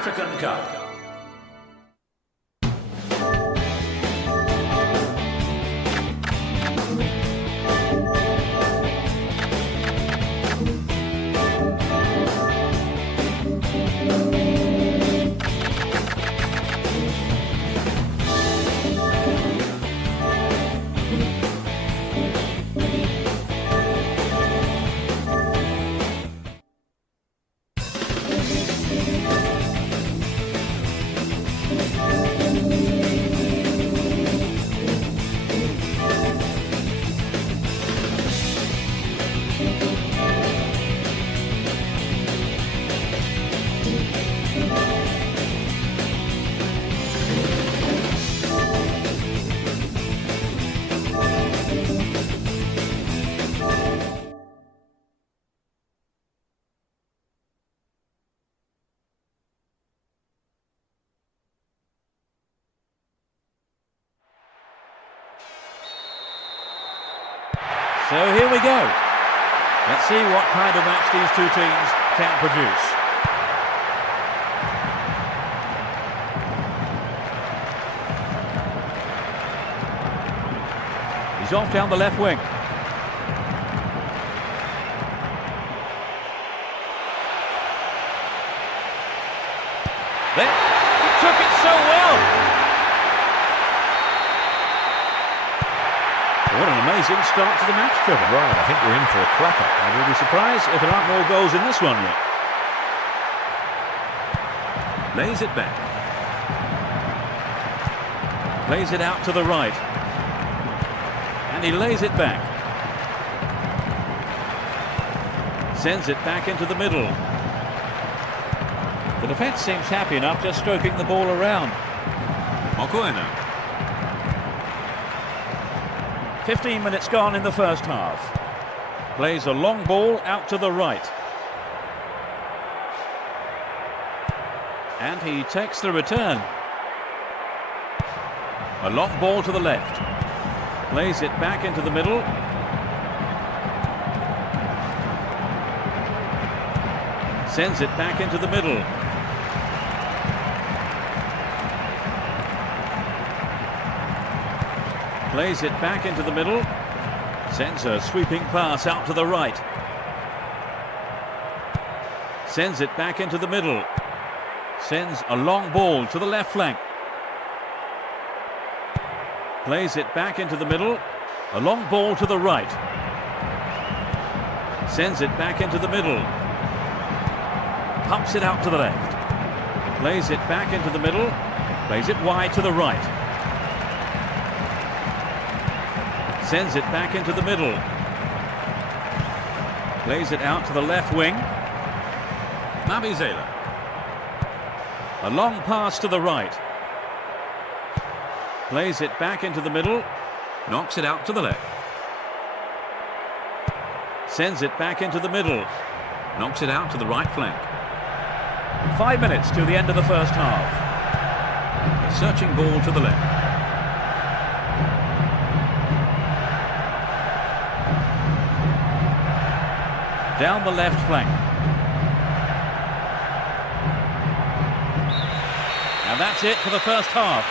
African Cup. So here we go. Let's see what kind of match these two teams can produce. He's off down the left wing. There, he took it so well. What an amazing start to the match, Trevor. Right, I think we're in for a cracker. I will be surprised if there aren't more goals in this one yet. Lays it back. Plays it out to the right. And he lays it back. Sends it back into the middle. The defence seems happy enough just stroking the ball around. Mokoena. 15 minutes gone in the first half. Plays a long ball out to the right. And he takes the return. A long ball to the left. Plays it back into the middle. Sends it back into the middle. Plays it back into the middle. Sends a sweeping pass out to the right. Sends it back into the middle. Sends a long ball to the left flank. Plays it back into the middle. A long ball to the right. Sends it back into the middle. Pumps it out to the left. Plays it back into the middle. Plays it wide to the right. Sends it back into the middle. Plays it out to the left wing. Mabizela. A long pass to the right. Plays it back into the middle. Knocks it out to the left. Sends it back into the middle. Knocks it out to the right flank. 5 minutes to the end of the first half. A searching ball to the left. Down the left flank. And that's it for the first half.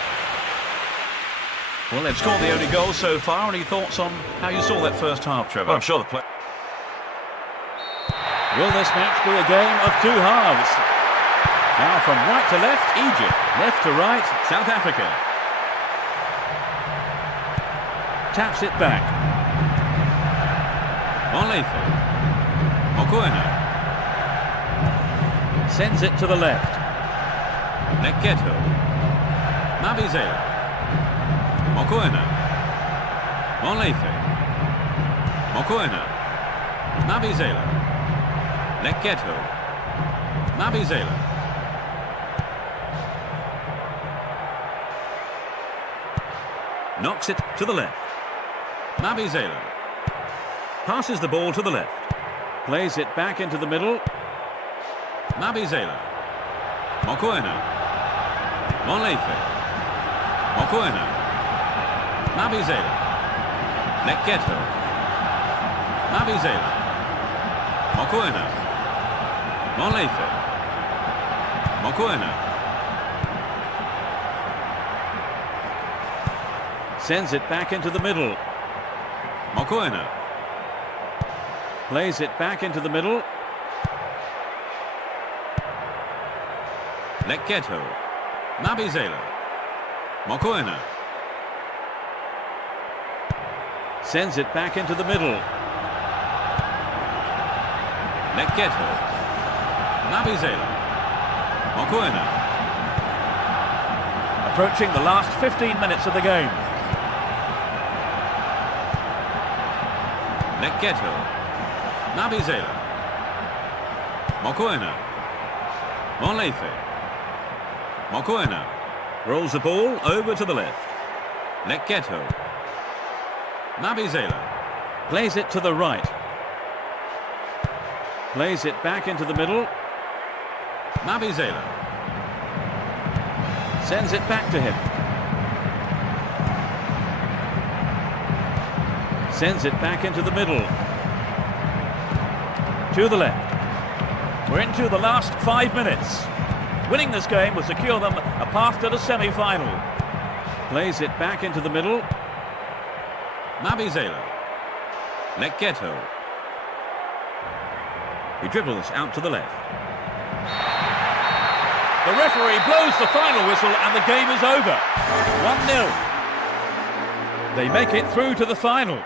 Well, they've scored the only goal so far. Any thoughts on how you saw that first half, Trevor? Well, I'm sure the play. Will this match be a game of two halves? Now from right to left, Egypt. Left to right, South Africa. Taps it back. Onlefe. Mokoena. Sends it to the left. Neketo. Mabizela. Mokoena. Onlefe. Mokoena. Mabizela. Neketo. Mabizela. Knocks it to the left. Mabizela. Passes the ball to the left. Plays it back into the middle. Mabizela. Mokoena. Onlefe. Mokoena. Mabizela. Neketo. Mabizela. Mokoena. Onlefe. Mokoena. Sends it back into the middle. Mokoena. Plays it back into the middle. Leketo. Mabizela. Mokoena. Sends it back into the middle. Leketo. Mabizela. Mokoena. Approaching the last 15 minutes of the game. Leketo. Mabizela. Mokoena. Molefe. Mokoena. Rolls the ball over to the left. Leketo. Mabizela. Plays it to the right. Plays it back into the middle. Mabizela. Sends it back to him. Sends it back into the middle. To the left. We're into the last 5 minutes. Winning this game will secure them a path to the semi-final. Plays it back into the middle. Mabizela. Leketo. He dribbles out to the left. The referee blows the final whistle and the game is over. 1-0. They make it through to the final.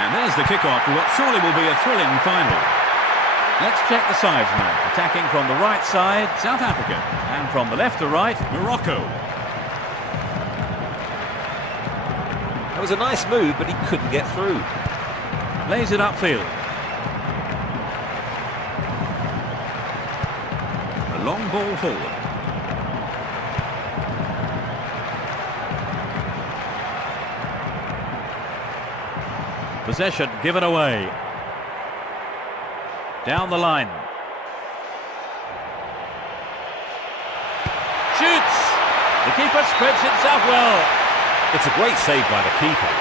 And there's the kick-off for what surely will be a thrilling final. Let's check the sides now. Attacking from the right side, South Africa. And from the left to right, Morocco. That was a nice move, but he couldn't get through. Lays it upfield. A long ball forward. Possession given away. Down the line. Shoots! The keeper spreads himself well. It's a great save by the keeper.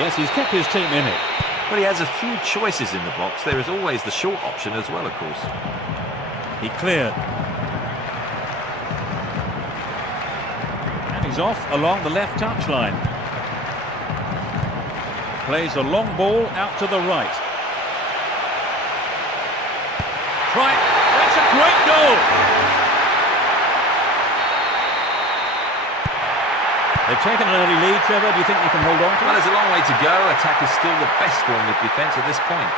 Yes, he's kept his team in it. But he has a few choices in the box. There is always the short option as well, of course. He cleared. And he's off along the left touchline. Plays a long ball out to the right. Right, that's a great goal! They've taken an early lead, Trevor. Do you think they can hold on to it? Well, there's a long way to go. Attack is still the best form of defence at this point.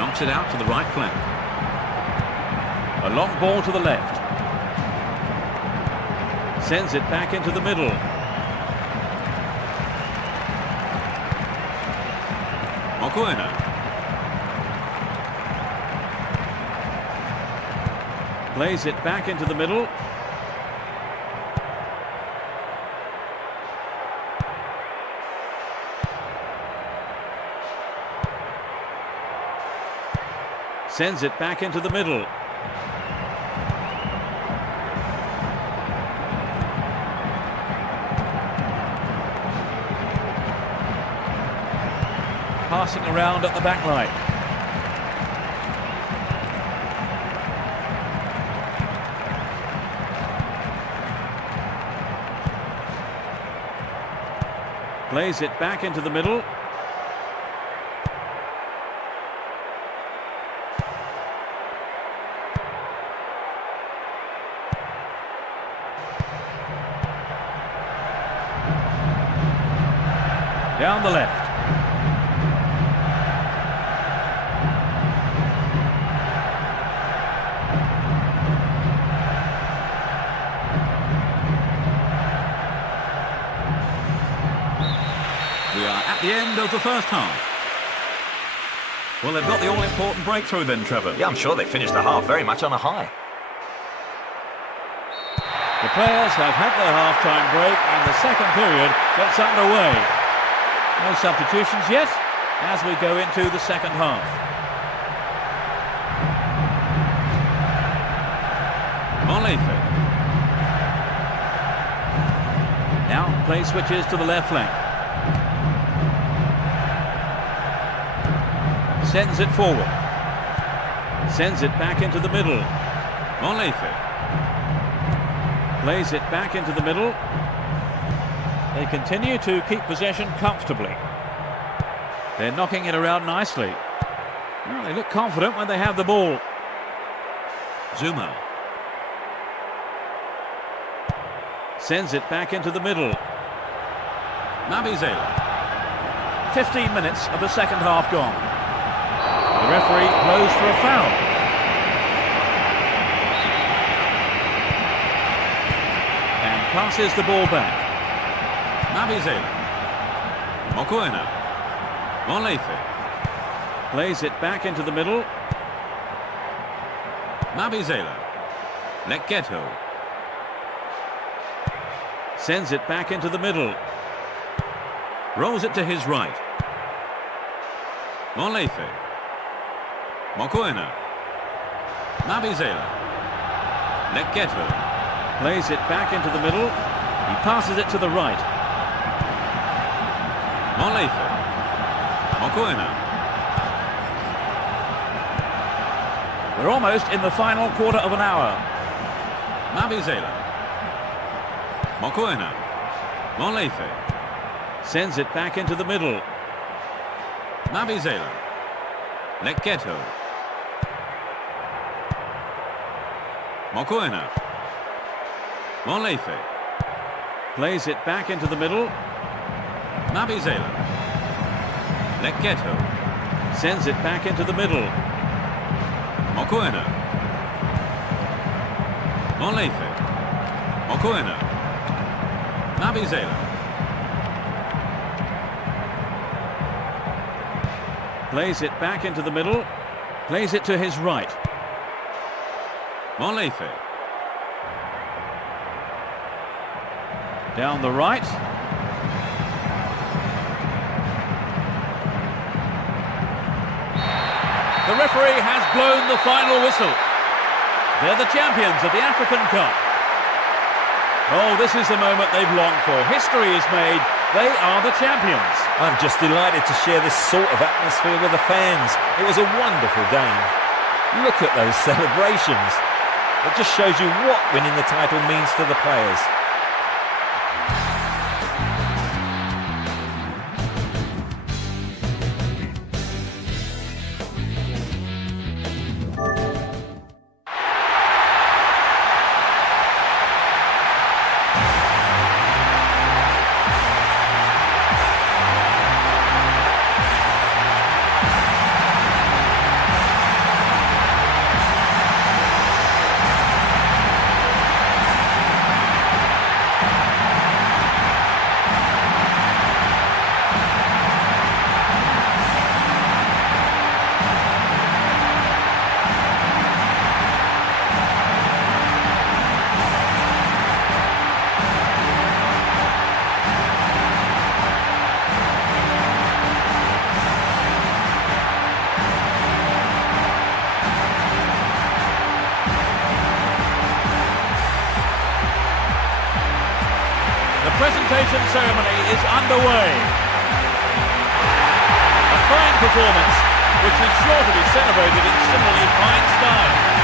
Knocks it out to the right flank. A long ball to the left. Sends it back into the middle. Mokoena. Plays it back into the middle. Sends it back into the middle. Passing around at the back line. Plays it back into the middle. Down the left. We are at the end of the first half. Well, they've got the all-important breakthrough then, Trevor. Yeah, I'm sure they finished the half very much on a high. The players have had their half-time break and the second period gets underway. No substitutions yet as we go into the second half. Molefe. Now play switches to the left flank. Sends it forward. Sends it back into the middle. Molefe. Plays it back into the middle. They continue to keep possession comfortably. They're knocking it around nicely. Well, they look confident when they have the ball. Zuma. Sends it back into the middle. Mabizela. 15 minutes of the second half gone. The referee blows for a foul. And passes the ball back. Mabizela. Mokoena. Molefe. Plays it back into the middle. Mabizela. Leketo. Sends it back into the middle. Rolls it to his right. Molefe. Mokoena. Mabizela. Leketo. Plays it back into the middle. He passes it to the right. Molefe. Mokoena. We're almost in the final quarter of an hour. Mabizela. Mokoena. Molefe. Sends it back into the middle. Mabizela. Leketo. Mokoena. Molefe. Plays it back into the middle. Mabizela. Leketo. Sends it back into the middle. Mokoena. Molefe. Mokoena. Mabizela. Plays it back into the middle. Plays it to his right. Molefe. Down the right. The referee has blown the final whistle. They're the champions of the African Cup. Oh, this is the moment they've longed for. History is made. They are the champions. I'm just delighted to share this sort of atmosphere with the fans. It was a wonderful game. Look at those celebrations. It just shows you what winning the title means to the players. The presentation ceremony is underway. A fine performance, which is sure to be celebrated in similarly fine style.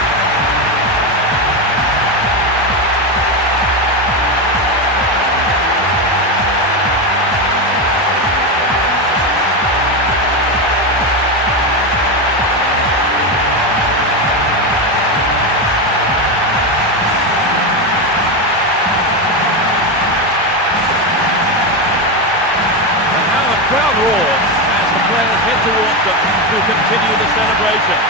Crowd roars as the players head towards them to continue the celebration.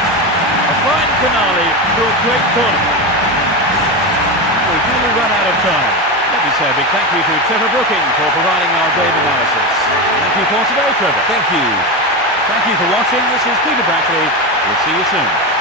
A fine finale to a great tournament. We've nearly run out of time. Let me say a big thank you to Trevor Brooking for providing our game analysis. Thank you for today, Trevor. Thank you. Thank you for watching. This is Peter Brackley. We'll see you soon.